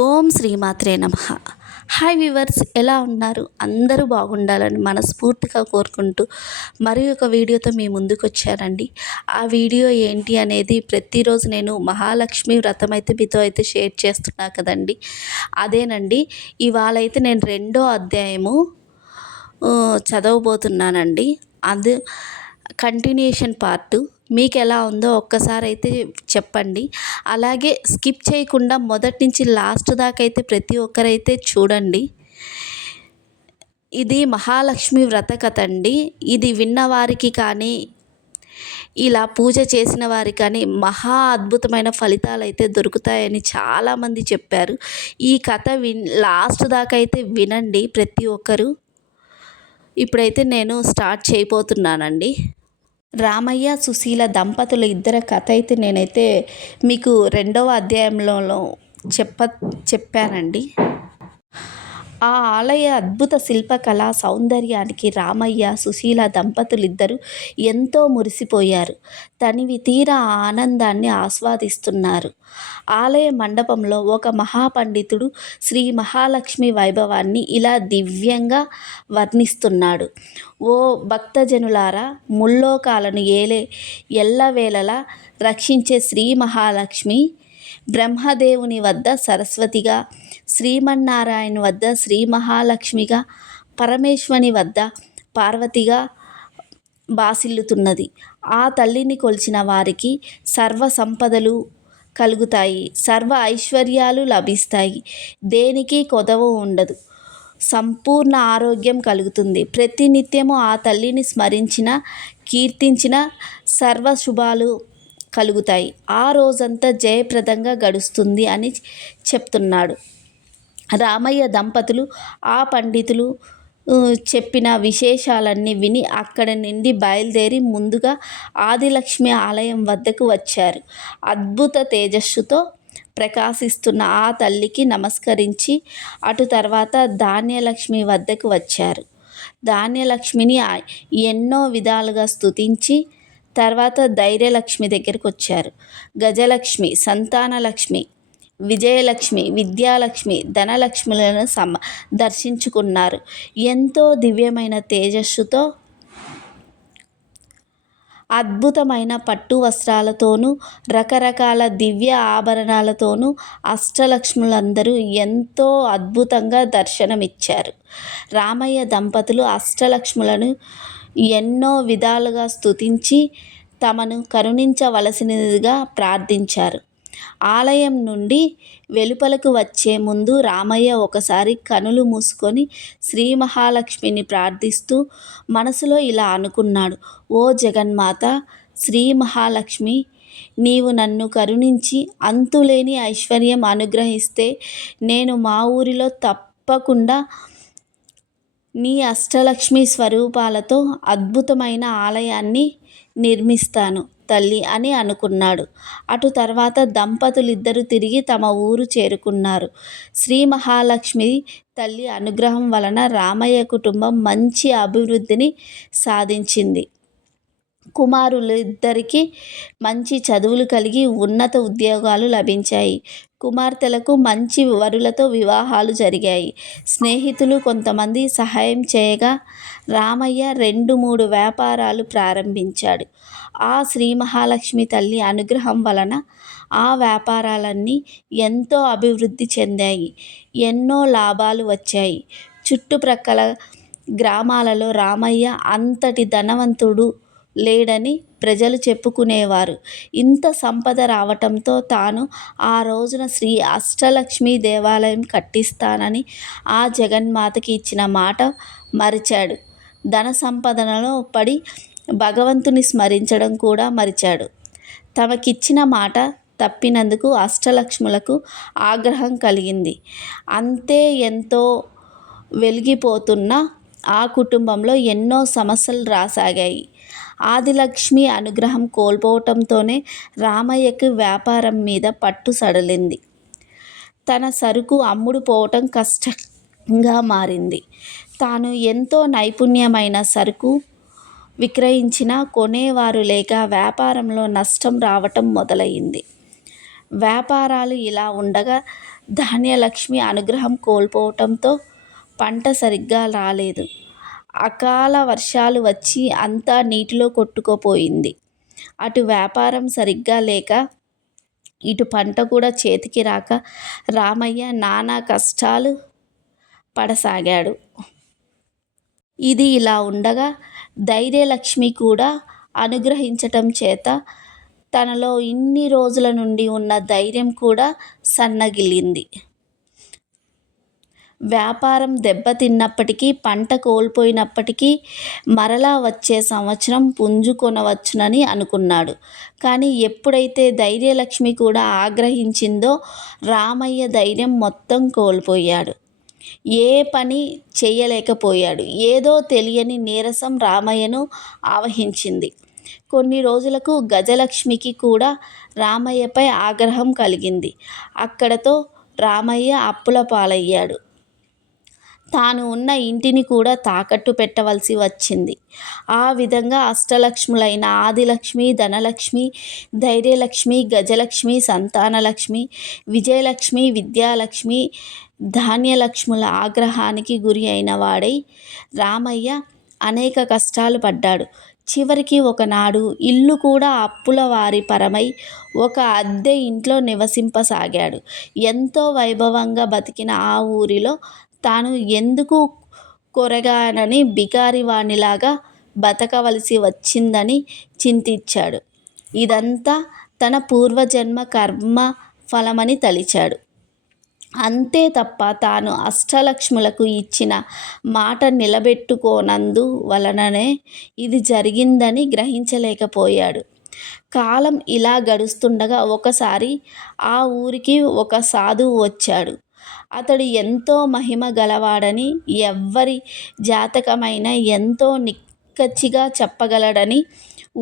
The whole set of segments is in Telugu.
ఓం శ్రీమాత్రే నమః. హాయ్ వ్యూవర్స్, ఎలా ఉన్నారు? అందరూ బాగుండాలని మనస్ఫూర్తిగా కోరుకుంటూ మరి ఒక వీడియోతో మీ ముందుకు వచ్చానండి. ఆ వీడియో ఏంటి అనేది ప్రతిరోజు నేను మహాలక్ష్మి వ్రతం అయితే మీతో అయితే షేర్ చేస్తున్నా కదండి. అదేనండి, ఇవాళ అయితే నేను రెండో అధ్యాయము చదవబోతున్నానండి. అది కంటిన్యూషన్ పార్ట్. మీకు ఎలా ఉందో ఒక్కసారి అయితే చెప్పండి. అలాగే స్కిప్ చేయకుండా మొదటి నుంచి లాస్ట్ దాకా అయితే ప్రతి ఒక్కరైతే చూడండి. ఇది మహాలక్ష్మి వ్రత కథ అండి. ఇది విన్నవారికి కానీ ఇలా పూజ చేసిన వారికి కానీ మహా అద్భుతమైన ఫలితాలు అయితే దొరుకుతాయని చాలామంది చెప్పారు. ఈ కథ లాస్ట్ దాకా అయితే వినండి ప్రతి ఒక్కరు. ఇప్పుడైతే నేను స్టార్ట్ చేయబోతున్నానండి. రామయ్య, సుశీల దంపతుల ఇద్దరి కథ అయితే నేనైతే మీకు రెండవ అధ్యాయంలో చెప్పానండి. ఆ ఆలయ అద్భుత శిల్పకళా సౌందర్యానికి రామయ్య, సుశీల దంపతులిద్దరూ ఎంతో మురిసిపోయారు. తనివి తీరా ఆనందాన్ని ఆస్వాదిస్తున్నారు. ఆలయ మండపంలో ఒక మహాపండితుడు శ్రీ మహాలక్ష్మి వైభవాన్ని ఇలా దివ్యంగా వర్ణిస్తున్నాడు. ఓ భక్తజనులారా, ముల్లోకాలను ఎల్లవేళలా రక్షించే శ్రీ మహాలక్ష్మి బ్రహ్మదేవుని వద్ద సరస్వతిగా, శ్రీమన్నారాయణ వద్ద శ్రీ మహాలక్ష్మిగా, పరమేశ్వని వద్ద పార్వతిగా బాసిల్లుతున్నది. ఆ తల్లిని కొలిచిన వారికి సర్వ సంపదలు కలుగుతాయి, సర్వ ఐశ్వర్యాలు లభిస్తాయి, దేనికి కొదవ ఉండదు, సంపూర్ణ ఆరోగ్యం కలుగుతుంది. ప్రతినిత్యము ఆ తల్లిని స్మరించిన, కీర్తించిన సర్వ శుభాలు కలుగుతాయి. ఆ రోజంతా జయప్రదంగా గడుస్తుంది అని చెప్తున్నాడు. రామయ్య దంపతులు ఆ పండితులు చెప్పిన విశేషాలన్నీ విని అక్కడి నుండి బయలుదేరి ముందుగా ఆదిలక్ష్మి ఆలయం వద్దకు వచ్చారు. అద్భుత తేజస్సుతో ప్రకాశిస్తున్న ఆ తల్లికి నమస్కరించి అటు తర్వాత ధాన్యలక్ష్మి వద్దకు వచ్చారు. ధాన్యలక్ష్మిని ఎన్నో విధాలుగా స్తుతించి తర్వాత ధైర్యలక్ష్మి దగ్గరికి వచ్చారు. గజలక్ష్మి, సంతానలక్ష్మి, విజయలక్ష్మి, విద్యాలక్ష్మి, ధనలక్ష్ములను దర్శించుకున్నారు. ఎంతో దివ్యమైన తేజస్సుతో అద్భుతమైన పట్టు వస్త్రాలతోనూ రకరకాల దివ్య ఆభరణాలతోనూ అష్టలక్ష్ములందరూ ఎంతో అద్భుతంగా దర్శనమిచ్చారు. రామయ్య దంపతులు అష్టలక్ష్ములను ఎన్నో విధాలుగా స్తుతించి తమను కరుణించవలసినదిగా ప్రార్థించారు. ఆలయం నుండి వెలుపలకు వచ్చే ముందు రామయ్య ఒకసారి కనులు మూసుకొని శ్రీ మహాలక్ష్మిని ప్రార్థిస్తూ మనసులో ఇలా అనుకున్నాడు. ఓ జగన్మాత శ్రీ మహాలక్ష్మి, నీవు నన్ను కరుణించి అంతులేని ఐశ్వర్యం అనుగ్రహిస్తే నేను మా ఊరిలో తప్పకుండా నీ అష్టలక్ష్మి స్వరూపాలతో అద్భుతమైన ఆలయాన్ని నిర్మిస్తాను తల్లి అని అనుకున్నాడు. అటు తర్వాత దంపతులిద్దరూ తిరిగి తమ ఊరు చేరుకున్నారు. శ్రీ మహాలక్ష్మి తల్లి అనుగ్రహం వలన రామయ్య కుటుంబం మంచి అభివృద్ధిని సాధించింది. కుమారులిద్దరికీ మంచి చదువులు కలిగి ఉన్నత ఉద్యోగాలు లభించాయి. కుమార్తెలకు మంచి వరులతో వివాహాలు జరిగాయి. స్నేహితులు కొంతమంది సహాయం చేయగా రామయ్య 2-3 వ్యాపారాలు ప్రారంభించాడు. ఆ శ్రీ మహాలక్ష్మి తల్లి అనుగ్రహం వలన ఆ వ్యాపారాలన్నీ ఎంతో అభివృద్ధి చెందాయి. ఎన్నో లాభాలు వచ్చాయి. చుట్టుప్రక్కల గ్రామాలలో రామయ్య అంతటి ధనవంతుడు లేడని ప్రజలు చెప్పుకునేవారు. ఇంత సంపద రావటంతో తాను ఆ రోజున శ్రీ అష్టలక్ష్మి దేవాలయం కట్టిస్తానని ఆ జగన్మాతకి ఇచ్చిన మాట మరిచాడు. ధన సంపదనలో పడి భగవంతుని స్మరించడం కూడా మరిచాడు. తమకిచ్చిన మాట తప్పినందుకు అష్టలక్ష్ములకు ఆగ్రహం కలిగింది. అంతే ఎంతో వెలిగిపోతున్న ఆ కుటుంబంలో ఎన్నో సమస్యలు రాసాగాయి. ఆదిలక్ష్మి అనుగ్రహం కోల్పోవటంతోనే రామయ్యకు వ్యాపారం మీద పట్టు సడలింది. తన సరుకు అమ్ముడు పోవటం కష్టంగా మారింది. తాను ఎంతో నైపుణ్యమైన సరుకు విక్రయించినా కొనేవారు లేక వ్యాపారంలో నష్టం రావటం మొదలైంది. వ్యాపారాలు ఇలా ఉండగా ధాన్యలక్ష్మి అనుగ్రహం కోల్పోవటంతో పంట సరిగ్గా రాలేదు. అకాల వర్షాలు వచ్చి అంతా నీటిలో కొట్టుకుపోయింది. అటు వ్యాపారం సరిగ్గా లేక ఇటు పంట కూడా చేతికి రాక రామయ్య నానా కష్టాలు పడసాగాడు. ఇది ఇలా ఉండగా ధైర్యలక్ష్మి కూడా అనుగ్రహించటం చేత తనలో ఇన్ని రోజుల నుండి ఉన్న ధైర్యం కూడా సన్నగిల్లింది. వ్యాపారం దెబ్బతిన్నప్పటికీ, పంట కోల్పోయినప్పటికీ మరలా వచ్చే సంవత్సరం పుంజుకొనవచ్చునని అనుకున్నాడు. కానీ ఎప్పుడైతే ధైర్యలక్ష్మి కూడా ఆగ్రహించిందో రామయ్య ధైర్యం మొత్తం కోల్పోయాడు. ఏ పని చేయలేకపోయాడు. ఏదో తెలియని నీరసం రామయ్యను ఆవహించింది. కొన్ని రోజులకు గజలక్ష్మికి కూడా రామయ్యపై ఆగ్రహం కలిగింది. అక్కడతో రామయ్య అప్పుల పాలయ్యాడు. తాను ఉన్న ఇంటిని కూడా తాకట్టు పెట్టవలసి వచ్చింది. ఆ విధంగా అష్టలక్ష్ములైన ఆదిలక్ష్మి, ధనలక్ష్మి, ధైర్యలక్ష్మి, గజలక్ష్మి, సంతానలక్ష్మి, విజయలక్ష్మి, విద్యాలక్ష్మి, ధాన్యలక్ష్ముల ఆగ్రహానికి గురి అయిన వాడై రామయ్య అనేక కష్టాలు పడ్డాడు. చివరికి ఒకనాడు ఇల్లు కూడా అప్పుల వారి పరమై ఒక అద్దె ఇంట్లో నివసింపసాగాడు. ఎంతో వైభవంగా బతికిన ఆ ఊరిలో తాను ఎందుకు కొరగానని బికారివానిలాగా బతకవలసి వచ్చిందని చింతించాడు. ఇదంతా తన పూర్వజన్మ కర్మ ఫలమని తలిచాడు. అంతే తప్ప తాను అష్టలక్ష్ములకు ఇచ్చిన మాట నిలబెట్టుకోనందు వలననే ఇది జరిగిందని గ్రహించలేకపోయాడు. కాలం ఇలా గడుస్తుండగా ఒకసారి ఆ ఊరికి ఒక సాధువు వచ్చాడు. అతడు ఎంతో మహిమ గలవాడని, ఎవ్వరి జాతకమైనా ఎంతో నిక్కచ్చిగా చెప్పగలడని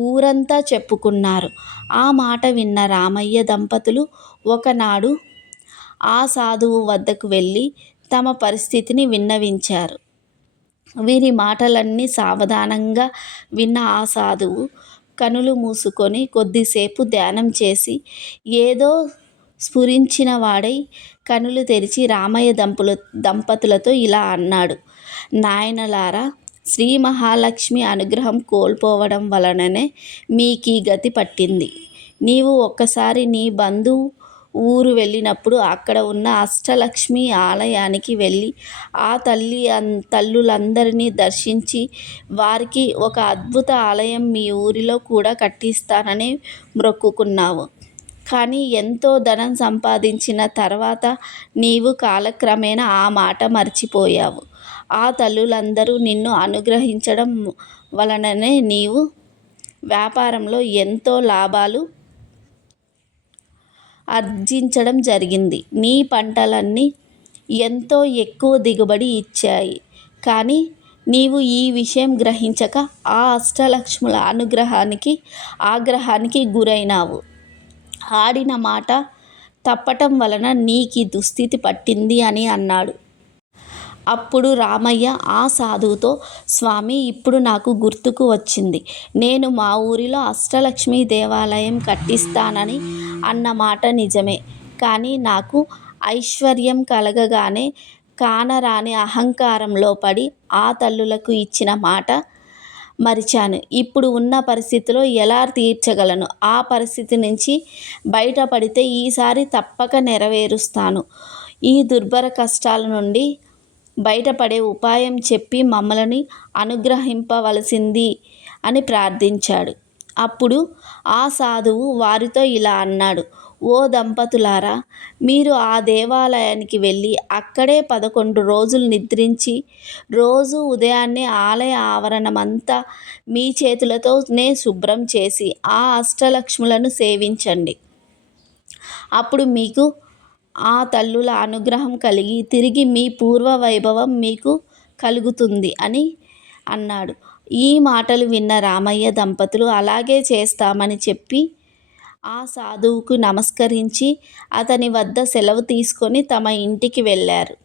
ఊరంతా చెప్పుకున్నారు. ఆ మాట విన్న రామయ్య దంపతులు ఒకనాడు ఆ సాధువు వద్దకు వెళ్ళి తమ పరిస్థితిని విన్నవించారు. వీరి మాటలన్నీ సావధానంగా విన్న ఆ సాధువు కనులు మూసుకొని కొద్దిసేపు ధ్యానం చేసి ఏదో స్ఫురించిన వాడై కనులు తెరిచి రామయ్య దంపతులతో ఇలా అన్నాడు. నాయనలారా, శ్రీ మహాలక్ష్మి అనుగ్రహం కోల్పోవడం వలననే మీకీ గతి పట్టింది. నీవు ఒక్కసారి నీ బంధువు ఊరు వెళ్ళినప్పుడు అక్కడ ఉన్న అష్టలక్ష్మి ఆలయానికి వెళ్ళి ఆ తల్లులందరినీ దర్శించి వారికి ఒక అద్భుత ఆలయం మీ ఊరిలో కూడా కట్టిస్తానని మొక్కుకున్నావు. కానీ ఎంతో ధనం సంపాదించిన తర్వాత నీవు కాలక్రమేణా ఆ మాట మర్చిపోయావు. ఆ తల్లులందరూ నిన్ను అనుగ్రహించడం వలననే నీవు వ్యాపారంలో ఎంతో లాభాలు ఆర్జించడం జరిగింది. నీ పంటలన్నీ ఎంతో ఎక్కువ దిగుబడి ఇచ్చాయి. కానీ నీవు ఈ విషయం గ్రహించక ఆ అష్టలక్ష్ముల ఆగ్రహానికి గురైనావు. ఆడిన మాట తప్పటం వలన నీకీ దుస్థితి పట్టింది అని అన్నాడు. అప్పుడు రామయ్య ఆ సాధువుతో, స్వామీ, ఇప్పుడు నాకు గుర్తుకు వచ్చింది. నేను మా ఊరిలో అష్టలక్ష్మి దేవాలయం కట్టిస్తానని అన్న మాట నిజమే. కానీ నాకు ఐశ్వర్యం కలగగానే కానరాని అహంకారంలో పడి ఆ తల్లులకు ఇచ్చిన మాట మరిచాను. ఇప్పుడు ఉన్న పరిస్థితిలో ఎలా తీర్చగలను? ఆ పరిస్థితి నుంచి బయటపడితే ఈసారి తప్పక నెరవేరుస్తాను. ఈ దుర్భర కష్టాల నుండి బయటపడే ఉపాయం చెప్పి మమ్మల్ని అనుగ్రహింపవలసింది అని ప్రార్థించాడు. అప్పుడు ఆ సాధువు వారితో ఇలా అన్నాడు. ఓ దంపతులారా, మీరు ఆ దేవాలయానికి వెళ్ళి అక్కడే 11 రోజులు నిద్రించి రోజు ఉదయాన్నే ఆలయ ఆవరణమంతా మీ చేతులతోనే శుభ్రం చేసి ఆ అష్టలక్ష్ములను సేవించండి. అప్పుడు మీకు ఆ తల్లుల అనుగ్రహం కలిగి తిరిగి మీ పూర్వ వైభవం మీకు కలుగుతుంది అని అన్నాడు. ఈ మాటలు విన్న రామయ్య దంపతులు అలాగే చేస్తామని చెప్పి ఆ సాధువుకు నమస్కరించి అతని వద్ద సెలవు తీసుకొని తమ ఇంటికి వెళ్ళారు.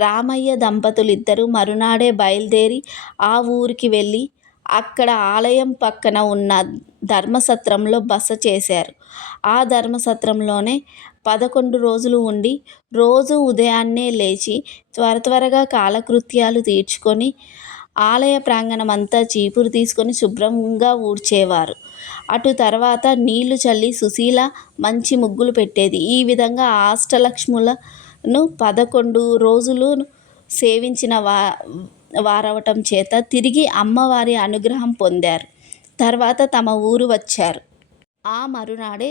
రామయ్య దంపతులిద్దరూ మరునాడే బయలుదేరి ఆ ఊరికి వెళ్ళి అక్కడ ఆలయం పక్కన ఉన్న ధర్మసత్రంలో బస చేశారు. ఆ ధర్మసత్రంలోనే 11 రోజులు ఉండి రోజు ఉదయాన్నే లేచి త్వరగా కాలకృత్యాలు తీర్చుకొని ఆలయ ప్రాంగణం అంతా చీపురు తీసుకొని శుభ్రంగా ఊడ్చేవారు. అటు తర్వాత నీళ్లు చల్లి సుశీల మంచి ముగ్గులు పెట్టేది. ఈ విధంగా అష్టలక్ష్ములను 11 రోజులు సేవించిన వారవటం చేత తిరిగి అమ్మవారి అనుగ్రహం పొందారు. తర్వాత తమ ఊరు వచ్చారు. ఆ మరునాడే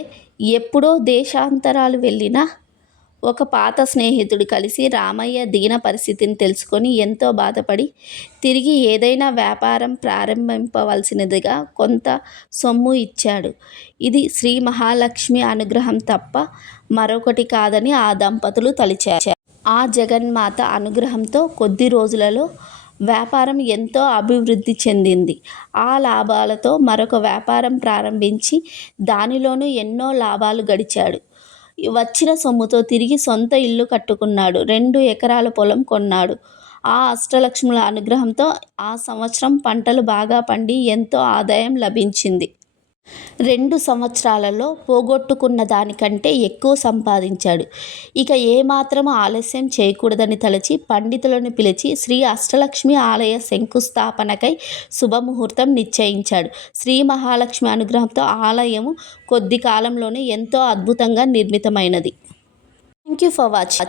ఎప్పుడో దేశాంతరాలు వెళ్ళిన ఒక పాత స్నేహితుడు కలిసి రామయ్య దీన పరిస్థితిని తెలుసుకొని ఎంతో బాధపడి తిరిగి ఏదైనా వ్యాపారం ప్రారంభింపవలసినదిగా కొంత సొమ్ము ఇచ్చాడు. ఇది శ్రీ మహాలక్ష్మి అనుగ్రహం తప్ప మరొకటి కాదని ఆ దంపతులు తలిచారు. ఆ జగన్మాత అనుగ్రహంతో కొద్ది రోజులలో వ్యాపారం ఎంతో అభివృద్ధి చెందింది. ఆ లాభాలతో మరొక వ్యాపారం ప్రారంభించి దానిలోనూ ఎన్నో లాభాలు గడించాడు. వచ్చిన సొమ్ముతో తిరిగి సొంత ఇల్లు కట్టుకున్నాడు. 2 ఎకరాల పొలం కొన్నాడు. ఆ అష్టలక్ష్ముల అనుగ్రహంతో ఆ సంవత్సరం పంటలు బాగా పండి ఎంతో ఆదాయం లభించింది. 2 సంవత్సరాలలో పోగొట్టుకున్న దానికంటే ఎక్కువ సంపాదించాడు. ఇక ఏమాత్రం ఆలస్యం చేయకూడదని తలచి పండితులను పిలిచి శ్రీ అష్టలక్ష్మి ఆలయ శంకుస్థాపనకై శుభముహూర్తం నిశ్చయించాడు. శ్రీ మహాలక్ష్మి అనుగ్రహంతో ఆలయము కొద్ది కాలంలోనే ఎంతో అద్భుతంగా నిర్మితమైనది. Thank you for watching.